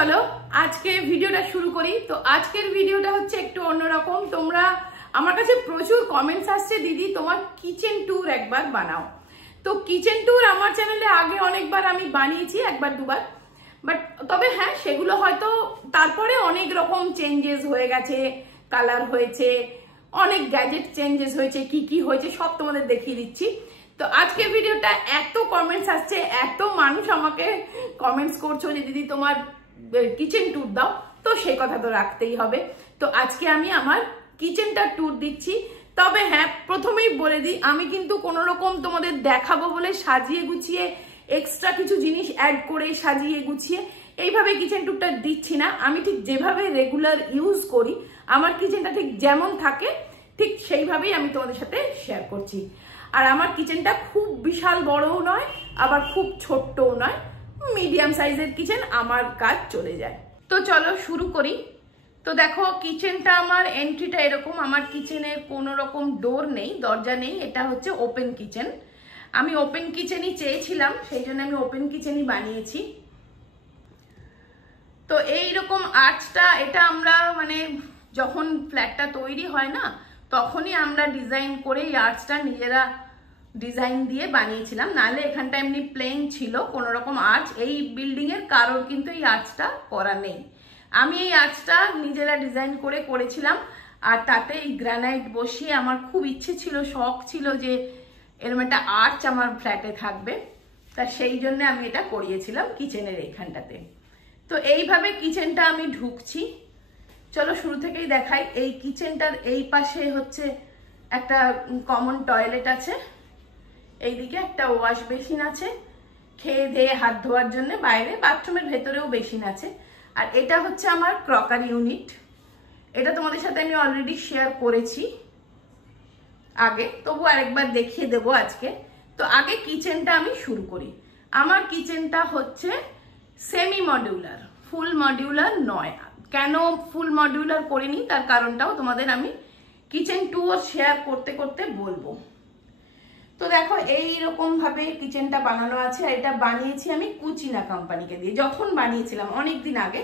চলো আজকে ভিডিওটা শুরু করি। তো আজকের ভিডিওটা হচ্ছে একটু অন্যরকম। তোমরা আমার কাছে প্রচুর কমেন্টস আসছে, দিদি তোমার কিচেন ট্যুর একবার বানাও। তো কিচেন ট্যুর আমার চ্যানেলে আগে অনেকবার আমি বানিয়েছি, একবার দুবার, বাট তবে হ্যাঁ সেগুলো হয়তো তারপরে অনেক রকম চেঞ্জেস হয়ে গেছে, কালার হয়েছে, অনেক গ্যাজেট চেঞ্জেস হয়েছে, কি কি হয়েছে সব তোমাদের দেখিয়ে দিচ্ছি। তো আজকের ভিডিওটা এত কমেন্টস আসছে, এত মানুষ আমাকে কমেন্টস করছো যে দিদি তোমার কিচেন ট্যুর দাও, তো সেই কথা তো রাখতেই হবে। তো আজকে আমি আমার কিচেনটা ট্যুর দিচ্ছি। তবে হ্যাঁ প্রথমেই বলে দিই, আমি কিন্তু কোনো রকম তোমাদের দেখাবো বলে সাজিয়ে গুছিয়ে এক্সট্রা কিছু জিনিস অ্যাড করে সাজিয়ে গুছিয়ে এইভাবে কিচেন ট্যুরটা দিচ্ছি না। আমি ঠিক যেভাবে রেগুলার ইউজ করি, আমার কিচেনটা ঠিক যেমন থাকে ঠিক সেইভাবেই আমি তোমাদের সাথে শেয়ার করছি। আর আমার কিচেনটা খুব বিশাল বড়ও নয়, আবার খুব ছোট্টও নয়, মিডিয়াম সাইজের কিচেন, আমার কাজ চলে যায়। তো চলো শুরু করি। তো দেখো কিচেনটা আমার এন্ট্রিটা এরকম, আমার কিচেনের কোনো রকম ডোর নেই, দরজা নেই, এটা হচ্ছে ওপেন কিচেন। আমি ওপেন কিচেনই চেয়েছিলাম, সেই জন্য আমি ওপেন কিচেনই বানিয়েছি। তো এইরকম আর্চটা, এটা আমরা মানে যখন ফ্ল্যাটটা তৈরি হয় না তখনই আমরা ডিজাইন করে এই আর্চটা নিজেরা ডিজাইন দিয়ে বানিয়েছিলাম, নাহলে এখানটা এমনি প্লেন ছিল, কোনো রকম আর্চ এই বিল্ডিং এর কারোর কিন্তু এই আর্চটা করা নেই। আমি এই আর্চটা নিজেরা ডিজাইন করে করেছিলাম, আর তাতে এই গ্রানাইট বসিয়ে আমার খুব ইচ্ছে ছিল, শখ ছিল যে এরকম একটা আর্চ আমার ফ্ল্যাটে থাকবে, তা সেই জন্য আমি এটা করিয়েছিলাম কিচেনের এইখানটাতে। তো এইভাবে কিচেনটা আমি ঢুকছি, চলো শুরু থেকেই দেখাই। এই কিচেনটার এই পাশে হচ্ছে একটা কমন টয়লেট আছে, এইদিকে একটা ওয়াশ বেসিন আছে, খেয়ে ধেয়ে হাত ধোয়ার জন্য বাইরে, বাথরুমের ভেতরেও বেসিন আছে। আর এটা হচ্ছে আমার ক্রকারি ইউনিট, এটা তোমাদের সাথে আমি অলরেডি শেয়ার করেছি আগে, তবু আরেকবার দেখিয়ে দেবো আজকে। তো আগে কিচেনটা আমি শুরু করি। আমার কিচেনটা হচ্ছে সেমি মডিউলার, ফুল মডিউলার নয়। কেন ফুল মডিউলার করিনি তার কারণটাও তোমাদের আমি কিচেন ট্যুর শেয়ার করতে করতে বলবো। তো দেখো এইরকম ভাবে কিচেনটা বানানো আছে, আর এটা বানিয়েছি আমি কুচিনা কোম্পানিকে দিয়ে, যখন বানিয়েছিলাম অনেকদিন আগে।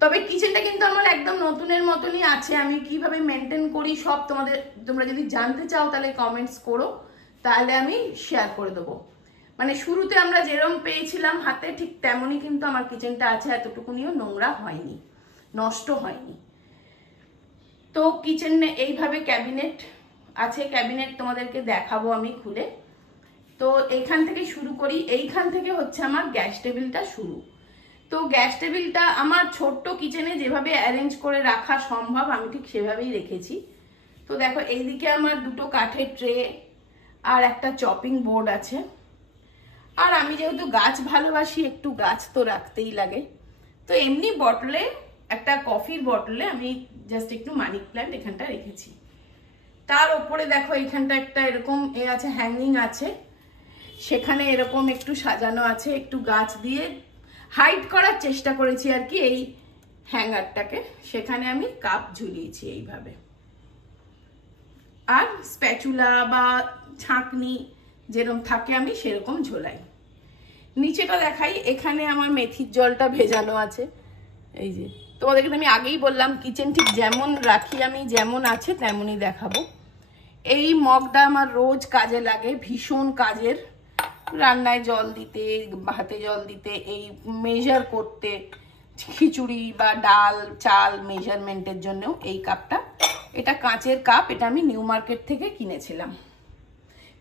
তবে কিচেনটা কিন্তু আমার একদম নতুনের মতনই আছে, আমি কিভাবে মেনটেন করি সব তোমরা যদি জানতে চাও তাহলে কমেন্টস করো, তাহলে আমি শেয়ার করে দেবো। মানে শুরুতে আমরা যেরকম পেয়েছিলাম হাতে ঠিক তেমনই কিন্তু আমার কিচেনটা আছে, এতটুকুনিও নোংরা হয়নি, নষ্ট হয়নি। তো কিচেনে এইভাবে ক্যাবিনেট আছে, ক্যাবিনেট তোমাদেরকে দেখাবো আমি খুলে। তো এইখান থেকে শুরু করি, এইখান থেকে হচ্ছে আমার গ্যাস টেবিলটা শুরু। তো গ্যাস টেবিলটা আমার ছোট্ট কিচেনে যেভাবে অ্যারেঞ্জ করে রাখা সম্ভব আমি ঠিক সেভাবেই রেখেছি। তো দেখো এইদিকে আমার দুটো কাঠের ট্রে আর একটা চপিং বোর্ড আছে। আর আমি যেহেতু গাছ ভালোবাসি, একটু গাছ তো রাখতেই লাগে, তো এমনি বটলে, একটা কফির বটলে আমি জাস্ট একটু মানি প্ল্যান্ট এখানটা রেখেছি। তার উপরে দেখো এখানটা একটা এরকম আছে, হ্যাঙ্গিং আছে, সেখানে এরকম একটু সাজানো আছে, একটু গাছ দিয়ে হাইড করার চেষ্টা করেছি আর কি এই হ্যাঙ্গারটাকে। সেখানে আমি কাপ ঝুলিয়েছি এইভাবে, আর স্প্যাচুলা বা ছাঁকনি যেরকম থাকে আমি সেরকম ঝোলাই। নিচেটা দেখাই, এখানে আমার মেথির জলটা ভেজানো আছে। এই যে তোমাদেরকে আমি আগেই বললাম কিচেন ঠিক যেমন রাখি আমি, যেমন আছে তেমনই দেখাবো। এই মগটা আমার রোজ কাজে লাগে, ভীষণ কাজের, রান্নায় জল দিতে, ভাতে জল দিতে, এই মেজার করতে, খিচুড়ি বা ডাল চাল মেজারমেন্টের জন্যও এই কাপটা। এটা কাঁচের কাপ, এটা আমি নিউ মার্কেট থেকে কিনেছিলাম,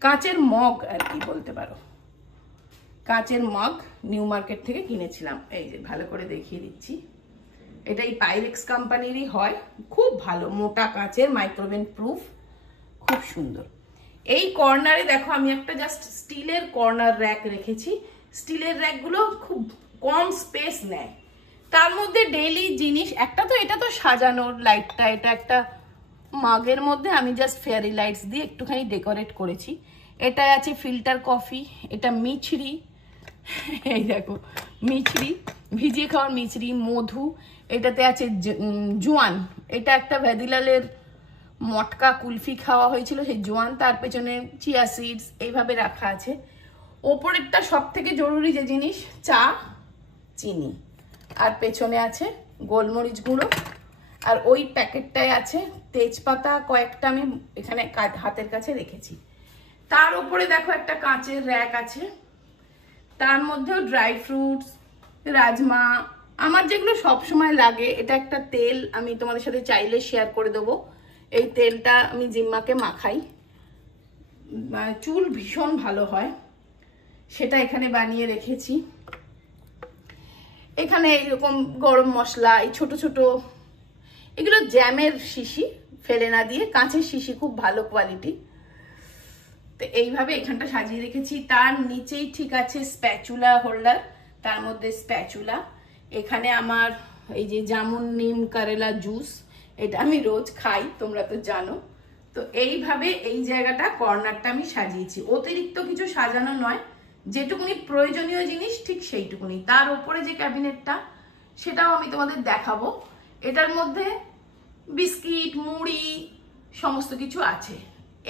কাঁচের মগ আর কি বলতে পারো, কাঁচের মগ নিউ মার্কেট থেকে কিনেছিলাম। এই যে ভালো করে দেখিয়ে দিচ্ছি, এটা এই পাইরেক্স কোম্পানিরই হয়, খুব ভালো, মোটা কাঁচের, মাইক্রোওয়েভ প্রুফ, খুব সুন্দর। এই কর্নারে দেখো আমি একটা জাস্ট স্টিলের কর্নার র্যাক রেখেছি। স্টিলের র্যাকগুলো খুব কম স্পেস নেয়, তার মধ্যে ডেইলি জিনিস একটা, তো এটা তো সাজানোর লাইটটা, এটা একটা মাগের মধ্যে আমি জাস্ট ফেয়ারি লাইটস দিয়ে একটুখানি ডেকোরেট করেছি। এটা আছে ফিল্টার কফি, এটা মিছরি, এই দেখো মিছরি, ভিজিয়ে খাওয়ার মিছরি, মধু, এটাতে আছে জোয়ান, এটা একটা ভ্যাদিলালের মটকা কুলফি খাওয়া হয়েছিল সেই জোয়ান, তার পেছনে চিয়া সিডস, এইভাবে রাখা আছে। ওপরেরটা সব থেকে জরুরি যে জিনিস, চা, চিনি, আর পেছনে আছে গোলমরিচ গুঁড়ো, আর ওই প্যাকেটটায় আছে তেজপাতা কয়েকটা, আমি এখানে হাতের কাছে রেখেছি। তার উপরে দেখো একটা কাঁচের র্যাক আছে, তার মধ্যেও ড্রাই ফ্রুটস, রাজমা, আমার যেগুলো সব সময় লাগে। এটা একটা তেল, আমি তোমাদের সাথে চাইলে শেয়ার করে দেবো। এই তেলটা আমি জিম্মাকে মাখাই, চুল ভীষণ ভালো হয়, সেটা এখানে বানিয়ে রেখেছি। এখানে এরকম গরম মশলা, এই ছোট ছোট, এগুলো জ্যামের শিশি, ফেলে না দিয়ে কাঁচের শিশি, খুব ভালো কোয়ালিটি। তো এইভাবে এখানটা সাজিয়ে রেখেছি। তার নিচেই ঠিক আছে স্প্যাচুলা হোল্ডার, তার মধ্যে স্প্যাচুলা। এখানে আমার এই যে জামুন নিম কারেলা জুস, এটা আমি রোজ খাই, তোমরা তো জানো। তো এইভাবে এই জায়গাটা, কর্নারটা আমি সাজিয়েছি। অতিরিক্ত কিছু সাজানো নয়, যেটুকুনি প্রয়োজনীয় জিনিস ঠিক সেইটুকুনি। তার উপরে যে ক্যাবিনেটটা, সেটাও আমি তোমাদের দেখাবো। এটার মধ্যে বিস্কিট, মুড়ি, সমস্ত কিছু আছে।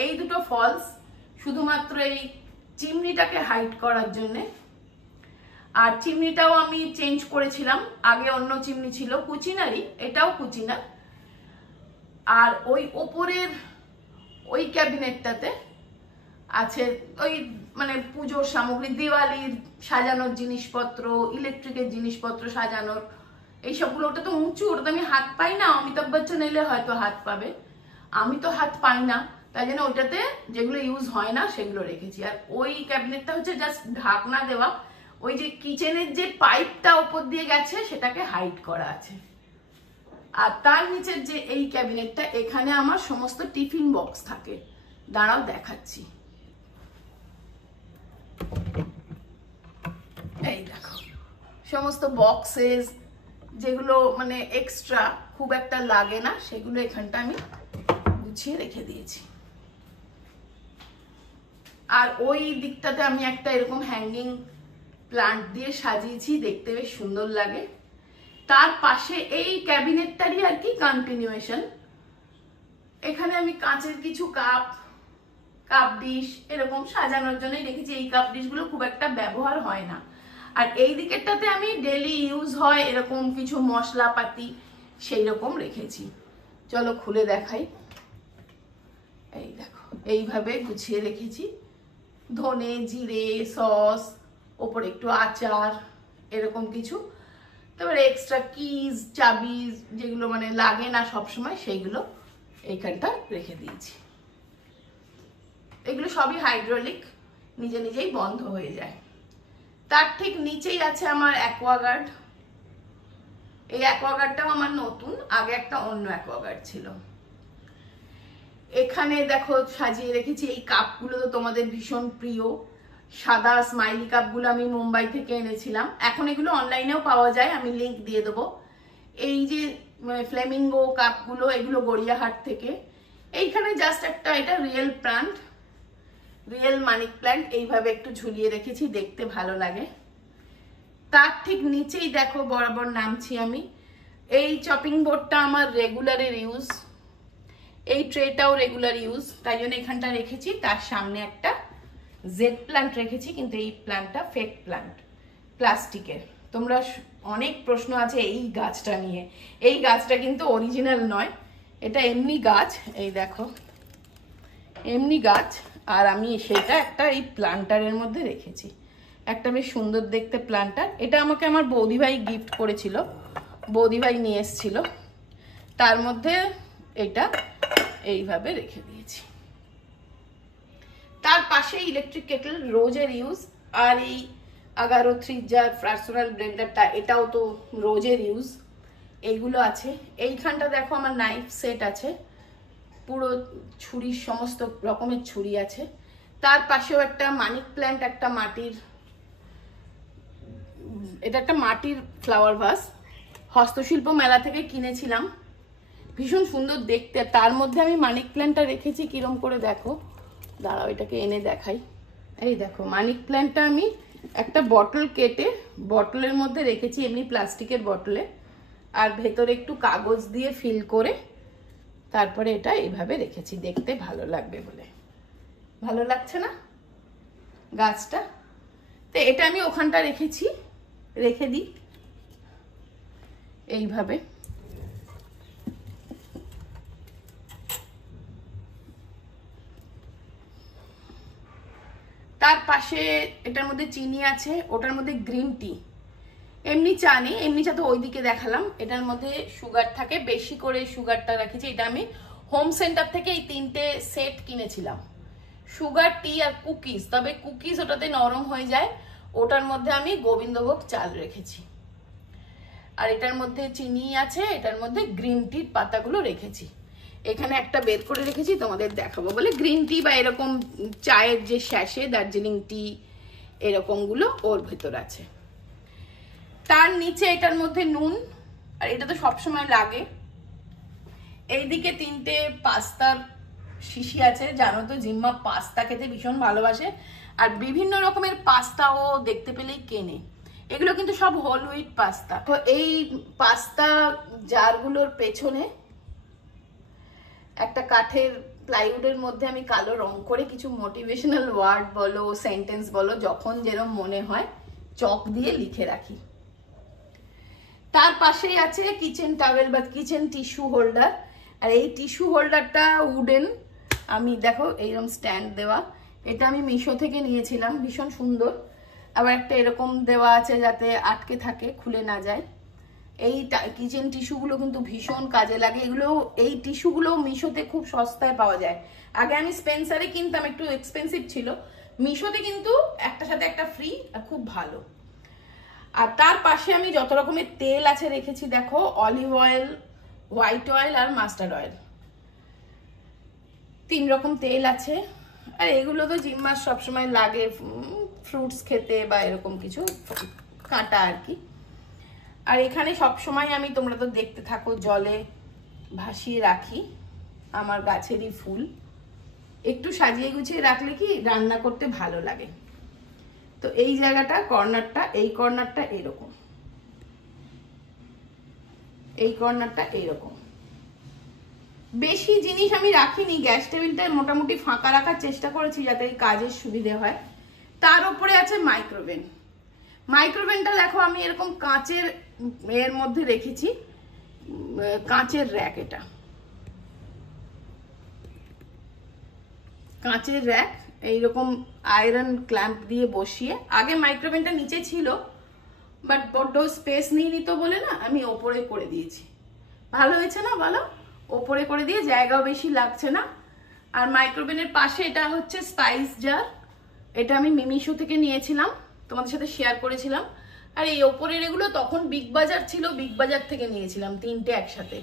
এই দুটো ফলস শুধুমাত্র এই চিমনিটাকে হাইড করার জন্যে। আর চিমনিটাও আমি চেঞ্জ করেছিলাম, আগে অন্য চিমনি ছিল কুচিনারি, এটাও কুচিনার। আর ওই ওপরের ওই ক্যাবিনেটটাতে আছে ওই মানে পুজোর সামগ্রী, দিওয়ালির সাজানোর জিনিসপত্র, ইলেকট্রিকের জিনিসপত্র সাজানোর, এইসবগুলো। ওটা তো উঁচু, ওটা আমি হাত পাই না। অমিতাভ বচ্চন এলে হয়তো হাত পাবে, আমি তো হাত পাই না, তাই জন্য ওইটাতে যেগুলো ইউজ হয় না সেগুলো রেখেছি। আর ওই ক্যাবিনেটটা হচ্ছে জাস্ট ঢাকনা দেওয়া, ওই যে কিচেনের যে পাইপটা ওপর দিয়ে গেছে সেটাকে হাইড করা আছে। আর তার নিচের যে এই ক্যাবিনেটটা, এখানে আমার সমস্ত টিফিন বক্স থাকে। দাঁড়াও দেখাচ্ছি। এই দেখো সমস্ত বক্সেস, যেগুলো মানে এক্সট্রা খুব একটা লাগে না, সেগুলো এখানটা আমি গুছিয়ে রেখে দিয়েছি। আর ওই দিকটাতে আমি একটা এরকম হ্যাঙ্গিং প্লান্ট দিয়ে সাজিয়েছি, দেখতে বেশ সুন্দর লাগে। তার পাশে এই ক্যাবিনেটটারই আর কি কন্টিনিউয়েশন, এখানে আমি কাঁচের কিছু কাপ ডিশ এরকম সাজানোর জন্যই রেখেছি। এই কাপ ডিশগুলো খুব একটা ব্যবহার হয় না। আর এই দিকেরটাতে আমি ডেলি ইউজ হয় এরকম কিছু মশলাপাতি সেই রকম রেখেছি। চলো খুলে দেখাই। এই দেখো এইভাবে গুছিয়ে রেখেছি, ধনে জিরে সস, ওপরে একটু আচার, এরকম কিছু। তারপরে এক্সট্রা কিজ, চাবি, যেগুলো মানে লাগে না সবসময়, সেইগুলো এইখানটা রেখে দিয়েছি। এগুলো সবই হাইড্রোলিক, নিজে নিজেই বন্ধ হয়ে যায়। তার ঠিক নিচেই আছে আমার অ্যাকোয়াগার্ড। এই অ্যাকোয়াগার্ডটাও আমার নতুন, আগে একটা অন্য অ্যাকোয়াগার্ড ছিল। এখানে দেখো সাজিয়ে রেখেছি এই কাপগুলো, তো তোমাদের ভীষণ প্রিয় সাদা স্মাইলি কাপগুলো আমি মুম্বাই থেকে এনেছিলাম। এখন এগুলো অনলাইনেও পাওয়া যায়, আমি লিংক দিয়ে দেবো। এই যে ফ্লেমিঙ্গো কাপগুলো, এগুলো গড়িয়াহাট থেকে। এইখানে জাস্ট একটা, এটা real plant, real money plant, এইভাবে একটু ঝুলিয়ে রেখেছি, দেখতে ভালো লাগে। তার ঠিক নিচেই দেখো বরাবর নামছি আমি। এই চপিং বোর্ডটা আমার রেগুলারের ইউজ, এই ট্রেটাও রেগুলার ইউজ, তাই জন্য এখানটা রেখেছি। তার সামনে একটা জেড প্ল্যান্ট রেখেছি, কিন্তু এই প্ল্যান্টটা ফেক প্ল্যান্ট, প্লাস্টিকের। তোমরা অনেক প্রশ্ন আছে এই গাছটা নিয়ে। এই গাছটা কিন্তু অরিজিনাল নয়, এটা এমনি গাছ, এই দেখো এমনি গাছ। আর আমি সেটা একটা এই প্লান্টারের মধ্যে রেখেছি, একটা বেশ সুন্দর দেখতে প্লান্টার। এটা আমাকে আমার বৌদিভাই গিফট করেছিল, বৌদিভাই নিয়ে এসেছিল। তার মধ্যে এটা এইভাবে রেখে দিয়েছি। তার পাশে ইলেকট্রিক কেটল, রোজের ইউজ। আর এই 11 জার ফ্রাকশনাল ব্লেন্ডারটা, এটাও তো রোজের ইউজ। এইগুলো আছে। এইখানটা দেখো আমার নাইফ সেট আছে, পুরো ছুরির সমস্ত রকমের ছুরি আছে। তার পাশেও একটা মানিক প্ল্যান্ট, একটা মাটির, এটা একটা মাটির ফ্লাওয়ার ভাস, হস্তশিল্প মেলা থেকে কিনেছিলাম, ভীষণ সুন্দর দেখতে। তার মধ্যে আমি মানিক প্ল্যান্টটা রেখেছি কিরম করে দেখো, দাঁড়াও এটাকে এনে দেখাই। এই দেখো মানিক প্ল্যান্টটা আমি একটা বটল কেটে বটলের মধ্যে রেখেছি, এমনি প্লাস্টিকের বটলে, আর ভেতরে একটু কাগজ দিয়ে ফিল করে তারপরে এটা এইভাবে রেখেছি, দেখতে ভালো লাগবে বলে। ভালো লাগছে না গাছটা? তো এটা আমি ওখানটা রেখেছি, রেখে দিই। এইভাবে। তার পাশে এটার মধ্যে চিনি আছে, ওটার মধ্যে গ্রিন টি। এমনি চা নেই, এমনি চা তো ওইদিকে দেখালাম। এটার মধ্যে সুগার থাকে, বেশি করে সুগারটা রাখেছি। এটা আমি হোম সেন্টার থেকে এই 3টে সেট কিনেছিলাম, সুগার, টি আর কুকিজ। তবে কুকিজ ওটাতে নরম হয়ে যায়, ওটার মধ্যে আমি গোবিন্দভোগ চাল রেখেছি। আর এটার মধ্যে চিনি আছে, এটার মধ্যে গ্রিন টির পাতাগুলো রেখেছি। এখানে একটা বের করে রেখেছি তোমাদের দেখাবো বলে, গ্রিন টি বা এরকম চায়ের যে স্যাশে, দার্জিলিং টি এরকমগুলো ওর ভেতর আছে। তার নিচে এটার মধ্যে নুন, আর এটা তো সবসময় লাগে। এইদিকে 3টে পাস্তার শিশি আছে। জানো তো জিম্মা পাস্তা খেতে ভীষণ ভালোবাসে, আর বিভিন্ন রকমের পাস্তাও দেখতে পেলেই কেনে। এগুলো কিন্তু সব হোল হুইট পাস্তা। তো এই পাস্তা জারগুলোর পেছনে একটা কাঠের প্লাইউডের মধ্যে আমি কালো রং করে কিছু মোটিভেশনাল ওয়ার্ড বলো, সেন্টেন্স বলো, যখন যেরকম মনে হয় চক দিয়ে লিখে রাখি। তার পাশেই আছে কিচেন টাওয়েল বা কিচেন টিস্যু হোল্ডার। আর এই টিস্যু হোল্ডারটা উডেন, আমি দেখো এইরকম স্ট্যান্ড দেওয়া। এটা আমি মিশো থেকে নিয়েছিলাম, ভীষণ সুন্দর। আবার একটা এরকম দেওয়া আছে যাতে আটকে থাকে, খুলে না যায়। এই কিচেন টিস্যুগুলো কিন্তু ভীষণ কাজে লাগে। এগুলো, এই টিস্যুগুলো মিশোতে খুব সস্তায় পাওয়া যায়। আগে আমি স্পেন্সারে কিনতাম, একটু এক্সপেন্সিভ ছিল। মিশোতে কিন্তু একটার সাথে একটা ফ্রি, আর খুব ভালো। আর তার পাশে আমি যত রকমের তেল আছে রেখেছি দেখো, অলিভ অয়েল, হোয়াইট অয়েল আর মাস্টার্ড অয়েল। 3 রকম তেল আছে। আর এগুলো তো জিম্মার সবসময় লাগে ফ্রুটস খেতে বা এরকম কিছু কাটা আর কি। আর এখানে সবসময় আমি, তোমরা তো দেখতে থাকো, জলে ভাসিয়ে রাখি আমার গাছেরই ফুল। একটু সাজিয়ে গুছিয়ে রাখলে কি রান্না করতে ভালো লাগে। তো এই জায়গাটা, কর্নারটা, এই কর্নারটা এরকম, এই কর্নারটা এইরকম। বেশি জিনিস আমি রাখিনি, গ্যাস টেবিলটা মোটামুটি ফাঁকা রাখার চেষ্টা করেছি যাতে এই কাজের সুবিধে হয়। তার উপরে আছে মাইক্রোওভেন। মাইক্রোওভেনটা দেখো আমি এরকম কাঁচের এর মধ্যে রেখেছি, কাঁচের র্যাক। এটা কাঁচের র্যাক, এইরকম আয়রন ক্ল্যাম্প দিয়ে বসিয়ে। আগে মাইক্রোওভেনটা নিচে ছিল, বাট বড্ড স্পেস নিয়ে নিত বলে না, আমি ওপরে করে দিয়েছি। ভালো হয়েছে না বলো? ওপরে করে দিয়ে জায়গাও বেশি লাগছে না। আর মাইক্রোওভেনের পাশে এটা হচ্ছে স্পাইস জার। এটা আমি মিমিশো থেকে নিয়েছিলাম, তোমাদের সাথে শেয়ার করেছিলাম। আর এই ওপরের এগুলো তখন বিগ বাজার ছিল, বিগ বাজার থেকে নিয়েছিলাম 3টে একসাথে।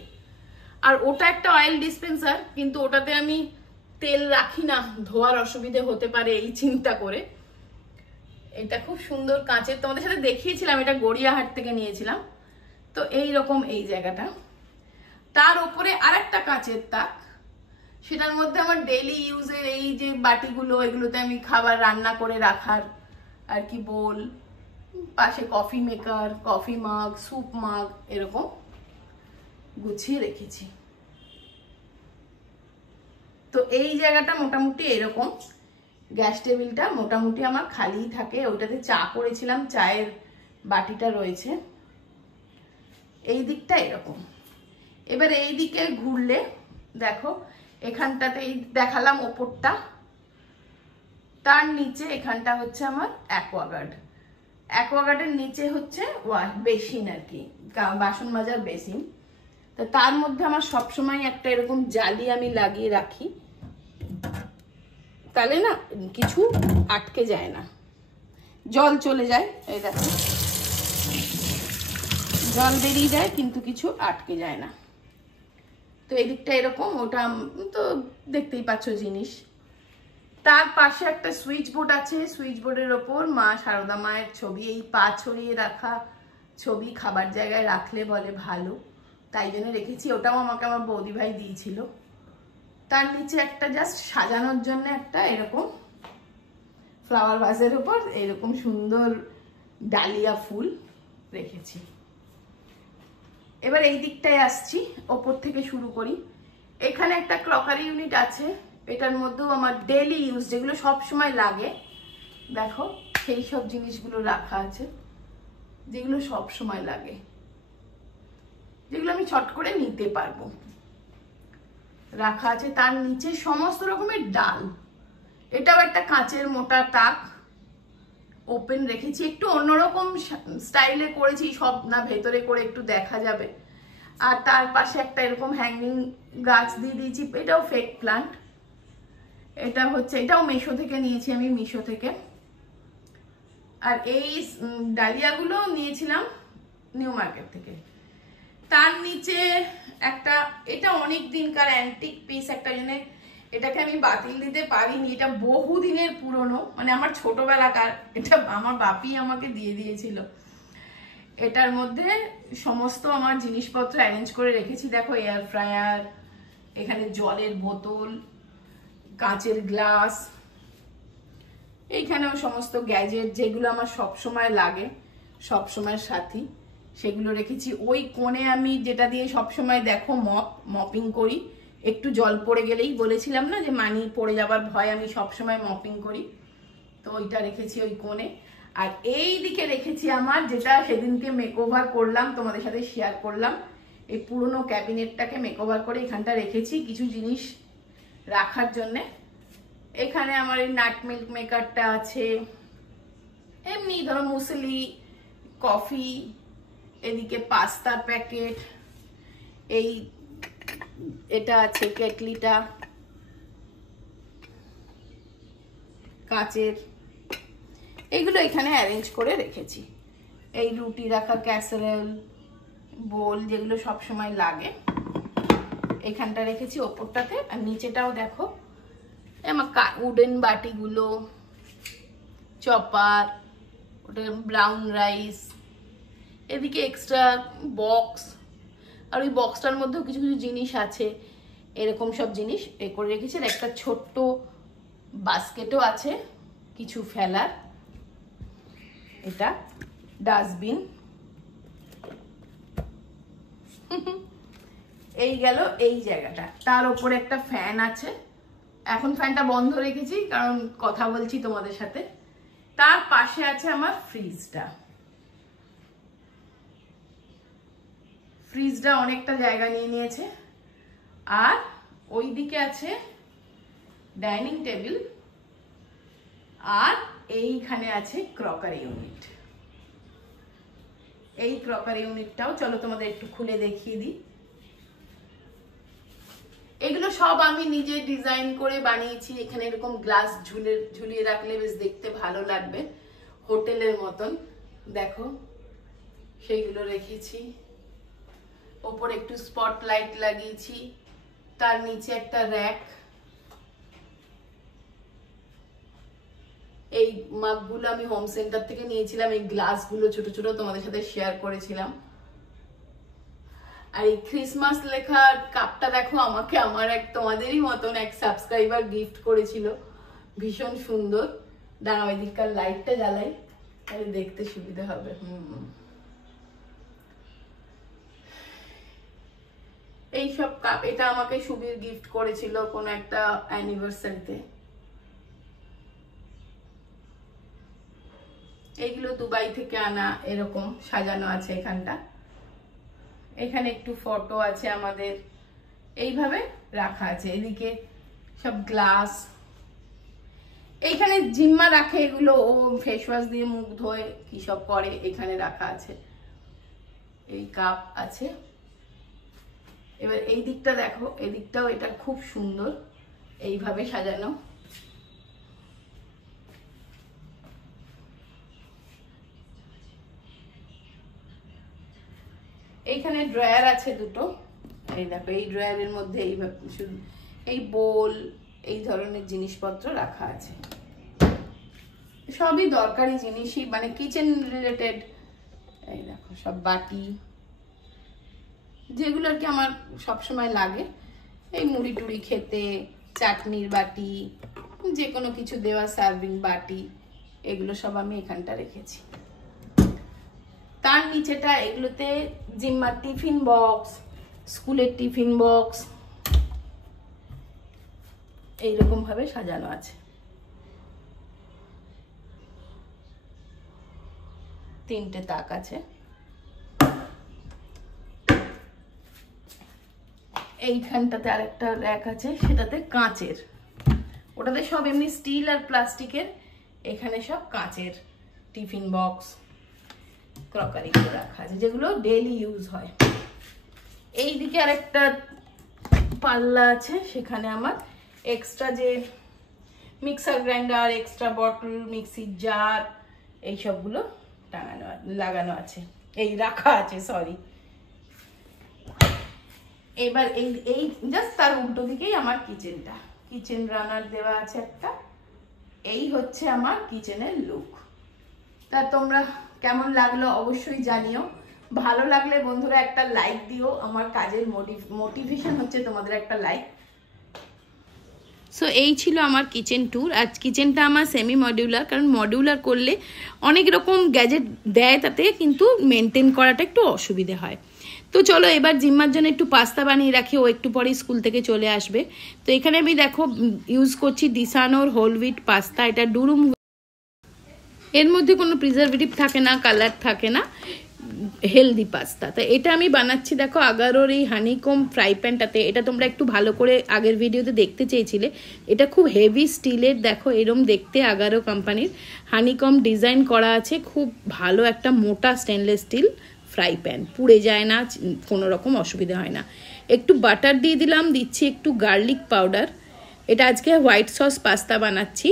আর ওটা একটা অয়েল ডিসপেন্সার, কিন্তু ওটাতে আমি তেল রাখি না, ধোয়ার অসুবিধে হতে পারে এই চিন্তা করে। এটা খুব সুন্দর কাঁচের, তোমাদের সাথে দেখিয়েছিলাম, এটা গড়িয়াহাট থেকে নিয়েছিলাম। তো এই রকম এই জায়গাটা। তার উপরে আরেকটা কাঁচের তাক, সেটার মধ্যে আমার ডেইলি ইউজের এই যে বাটিগুলো, এগুলোতে আমি খাবার রান্না করে রাখার আর কি বোল, পাশে কফি মেকার, কফি মাগ, স্যুপ মাগ এরকম গুছিয়ে রেখেছি। তো এই জায়গাটা মোটামুটি এরকম। গ্যাস টেবিলটা মোটামুটি আমার খালিই থাকে, ওইটাতে চা করেছিলাম, চায়ের বাটিটা রয়েছে। এই দিকটা এরকম। এবার এই দিকে ঘুরলে দেখো, এখানটাতে দেখালাম ওপরটা, তার নিচে এখানটা হচ্ছে আমার অ্যাকোয়াগার্ড। অ্যাকোয়াগার্ডের নিচে হচ্ছে বেসিন আর কি, বাসন মাজার বেসিন। তো তার মধ্যে আমার সবসময় একটা এরকম জালি আমি লাগিয়ে রাখি, তাহলে না কিছু আটকে যায় না, জল চলে যায়। এই দেখো জল বেরিয়ে যায় কিন্তু কিছু আটকে যায় না। তো এই দিকটা এরকম, ওটা তো দেখতেই পাচ্ছ জিনিস। তার পাশে একটা সুইচ বোর্ড আছে, সুইচ বোর্ডের ওপর মা সারদা মায়ের ছবি, এই পা ছড়িয়ে রাখা ছবি খাবার জায়গায় রাখলে বলে ভালো, তাই জন্য রেখেছি। ওটাও আমাকে আমার বৌদি ভাই দিয়েছিল। তার নিচে একটা জাস্ট সাজানোর জন্য একটা এরকম ফ্লাওয়ার ভাসের উপর এরকম সুন্দর ডালিয়া ফুল রেখেছি। এবার এই দিকটায় আসছি, ওপর থেকে শুরু করি। এখানে একটা ক্রকারি ইউনিট আছে, এটার মধ্যেও আমার ডেইলি ইউজ যেগুলো সব সময় লাগে, দেখো সেই সব জিনিসগুলো রাখা আছে যেগুলো সব সময় লাগে। যেগুলো আমি ছট করে নিতে পারবো রাখা আছে। তার নিচে সমস্ত রকমের ডাল, এটাও একটা কাঁচের মোটা তাক ওপেন রেখেছি, একটু অন্যরকম স্টাইলে করেছি, সব না ভেতরে করে একটু দেখা যাবে। আর তার পাশে একটা এরকম হ্যাঙ্গিং গাছ দিয়ে দিয়েছি, এটাও ফেক প্লান্ট, এটা হচ্ছে, এটাও মিশো থেকে নিয়েছি আমি, মিশো থেকে। আর এই ডালিয়াগুলো নিয়েছিলাম নিউ মার্কেট থেকে। তার নিচে একটা, এটা অনেক দিনকার অ্যান্টিক পিস একটা, জন্য এটাকে আমি বাতিল দিতে পারিনি, এটা বহুদিনের পুরনো, মানে আমার ছোটবেলাকার, এটা আমার বাপি আমাকে দিয়ে দিয়েছিল। এটার মধ্যে সমস্ত আমার জিনিসপত্র অ্যারেঞ্জ করে রেখেছি, দেখো এয়ার ফ্রায়ার, এখানে জলের বোতল, কাঁচের গ্লাস, এইখানেও সমস্ত গ্যাজেট যেগুলো আমার সবসময় লাগে, সবসময়ের সাথী, সেগুলো রেখেছি। ওই কোণে আমি যেটা দিয়ে সবসময় দেখো মপিং করি, একটু জল পড়ে গেলেই, বলেছিলাম না যে মানি পড়ে যাবার ভয়, আমি সবসময় মপিং করি, তো ওইটা রেখেছি ওই কোণে। আর এই দিকে রেখেছি আমার, যেটা সেদিনকে মেকওভার করলাম, তোমাদের সাথে শেয়ার করলাম, এই পুরনো ক্যাবিনেটটাকে মেকওভার করে এখানটা রেখেছি কিছু জিনিস রাখার জন্যে। এখানে আমার এই নাট মিল্ক মেকারটা আছে, এমনি ধরো মুসলি, কফি, এদিকে পাস্তার প্যাকেট, এই এটা আছে কেটলিটা কাচের, এইগুলো এখানে অ্যারেঞ্জ করে রেখেছি। এই রুটি রাখার ক্যাসারেল, বোল, যেগুলো সব সময় লাগে, এখানটা রেখেছি ওপরটাতে। আর নিচেটাও দেখো আমার উডেন বাটিগুলো, চপার, ওটা ব্রাউন রাইস, এদিকে এক্সট্রা বক্স, আর ওই বক্সটার মধ্যেও কিছু কিছু জিনিস আছে, এরকম সব জিনিস এ করে রেখেছি। আর একটা ছোট্ট বাস্কেটও আছে কিছু ফেলার, এটা ডাস্টবিন। এই গেল এই জায়গাটা। তার উপরে একটা ফ্যান আছে, এখন ফ্যানটা বন্ধ রেখেছি কারণ কথা বলছি তোমাদের সাথে। তার পাশে আছে আমার ফ্রিজটা, ফ্রিজটা অনেকটা জায়গা নিয়ে নিয়েছে। আর ওই দিকে আছে ডাইনিং টেবিল, আর এইখানে আছে ক্রকারি ইউনিট। এই ক্রকারি ইউনিটটাও চলো তোমাদের একটু খুলে দেখিয়ে দিই। এগুলো সব আমি নিজে ডিজাইন করে বানিয়েছি। এখানে এরকম গ্লাস ঝুলিয়ে রাখলে বেশ দেখতে ভালো লাগবে, হোটেলের মতন, দেখো সেইগুলো রেখেছি। ওপরে একটু স্পটলাইট লাগিয়েছি, তার নিচে একটা র্যাক। এই মাগগুলো আমি হোম সেন্টার থেকে নিয়েছিলাম, এই গ্লাসগুলো ছোট ছোট তোমাদের সাথে শেয়ার করেছিলাম। আর এই ক্রিসমাস লেখা কাপটা দেখো, আমাকে আমার এক তোমাদেরই মতন এক সাবস্ক্রাইবার গিফট করেছিল, ভীষণ সুন্দর। দাঁড়াও এদিককার লাইটটা জ্বালাই, তাহলে দেখতে সুবিধা হবে। এইসব কাপ, এটা আমাকে সুবীর গিফট করেছিল কোন একটা অ্যানিভার্সারিতে। এইগুলো দুবাই থেকে আনা, এরকম সাজানো আছে এখানটা। এখানে একটু ফটো আছে আমাদের, এইভাবে রাখা আছে। এদিকে সব গ্লাস, এইখানে জিম্মা রাখে এগুলো, ও ফেস ওয়াশ দিয়ে মুখ ধোয় কি সব করে, এখানে রাখা আছে। এই কাপ আছে। এবার এই দিকটা দেখো, এই দিকটাও এটা খুব সুন্দর, এইভাবে সাজানো। এইখানে ড্রয়ার আছে দুটো, এই দেখো এই ড্রয়ারের মধ্যে এইভাবে শুধু এই বোল, এই ধরনের জিনিসপত্র রাখা আছে। সবই দরকারি জিনিসই, মানে কিচেন রিলেটেড। এই দেখো সব বাটি, যেগুলো আর কি আমার সবসময় লাগে, এই মুড়ি টুড়ি খেতে, চাটনির বাটি, যে কোনো কিছু দেওয়া, সার্ভিং বাটি, এগুলো সব আমি এখানটা রেখেছি। তার নিচেটা, এগুলোতে জিম্মার টিফিন বক্স, স্কুলের টিফিন বক্স, এইরকম ভাবে সাজানো আছে। তিনটে তাক আছে। এইখানটাতে আরেকটা র্যাক আছে, সেটাতে কাঁচের, ওটাতে সব এমনি স্টিল আর প্লাস্টিকের, এখানে সব কাঁচের টিফিন বক্স ক্রকারিগুলো রাখা আছে, যেগুলো ডেইলি ইউজ হয়। এইদিকে আরেকটা পাল্লা আছে, সেখানে আমার এক্সট্রা যে মিক্সার গ্রাইন্ডার, এক্সট্রা বটল, মিক্সির জার, এইসবগুলো টাঙানো লাগানো আছে, এই রাখা আছে, সরি। এবার এই জাস্ট তার উল্টো দিকেই আমার কিচেনটা, কিচেন রানার দেওয়া আছে একটা। এই হচ্ছে আমার কিচেনের লুক। তা তোমরা কেমন লাগলো অবশ্যই জানিও। ভালো লাগলে বন্ধুরা একটা লাইক দিও, আমার কাজের মোটিভেশন হচ্ছে তোমাদের একটা লাইক। সো এই ছিল আমার কিচেন ট্যুর। আজ কিচেনটা আমার সেমি মডিউলার, কারণ মডিউলার করলে অনেক রকম গ্যাজেট দেয়, তাতে কিন্তু মেনটেন করাটা একটু অসুবিধে হয়। তো চলো এবার জিম্মার জন্য একটু পাস্তা বানিয়ে রাখি, ও একটু পরেই স্কুল থেকে চলে আসবে। তো এখানে আমি দেখো ইউজ করছি দিসানোর হোল হুইট পাস্তা, এটা ডুরুম, এর মধ্যে কোনো প্রিজারভেটিভ থাকে না, কালার থাকে না, হেলদি পাস্তা। তো এটা আমি বানাচ্ছি দেখো আগারোর এই হানিকম ফ্রাই প্যানটাতে। এটা তোমরা একটু ভালো করে আগের ভিডিওতে দেখতে চেয়েছিলে। এটা খুব হেভি স্টিলের, দেখো এরম দেখতে, আগারো কোম্পানির হানিকম ডিজাইন করা আছে, খুব ভালো একটা মোটা স্টেনলেস স্টিল ফ্রাই প্যান, পুড়ে যায় না, কোনো রকম অসুবিধা হয় না। একটু বাটার দিয়ে দিলাম, দিচ্ছি একটু গার্লিক পাউডার, এটা আজকে হোয়াইট সস পাস্তা বানাচ্ছি।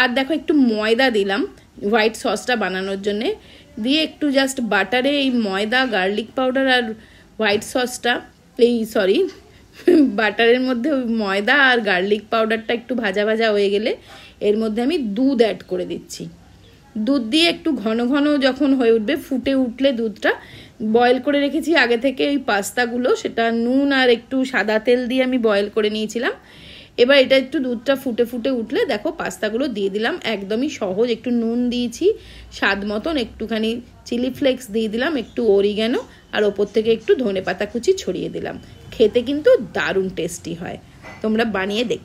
আর দেখো একটু ময়দা দিলাম হোয়াইট সসটা বানানোর জন্যে, দিয়ে একটু জাস্ট বাটারে এই ময়দা, গার্লিক পাউডার আর হোয়াইট সসটা, এই সরি বাটারের মধ্যে ওই ময়দা আর গার্লিক পাউডারটা একটু ভাজা ভাজা হয়ে গেলে এর মধ্যে আমি দুধ অ্যাড করে দিচ্ছি। দুধ দিয়ে একটু ঘন ঘন যখন হয়ে উঠবে, ফুটে উঠলে দুধটা বয়েল করে রেখেছি আগে থেকে ওই পাস্তাগুলো, সেটা নুন আর একটু সাদা তেল দিয়ে আমি বয়েল করে নিয়েছিলাম। এবার এটা একটু দুধটা ফুটে ফুটে উঠলে দেখো পাস্তাগুলো দিয়ে দিলাম, একদমই সহজ। একটু নুন দিয়েছি স্বাদ মতন, একটুখানি চিলি ফ্লেক্স দিয়ে দিলাম, একটু অরিগ্যানো, আর ওপর থেকে একটু ধনেপাতা কুচি ছড়িয়ে দিলাম। খেতে কিন্তু দারুণ টেস্টি হয়, তোমরা বানিয়ে দেখ।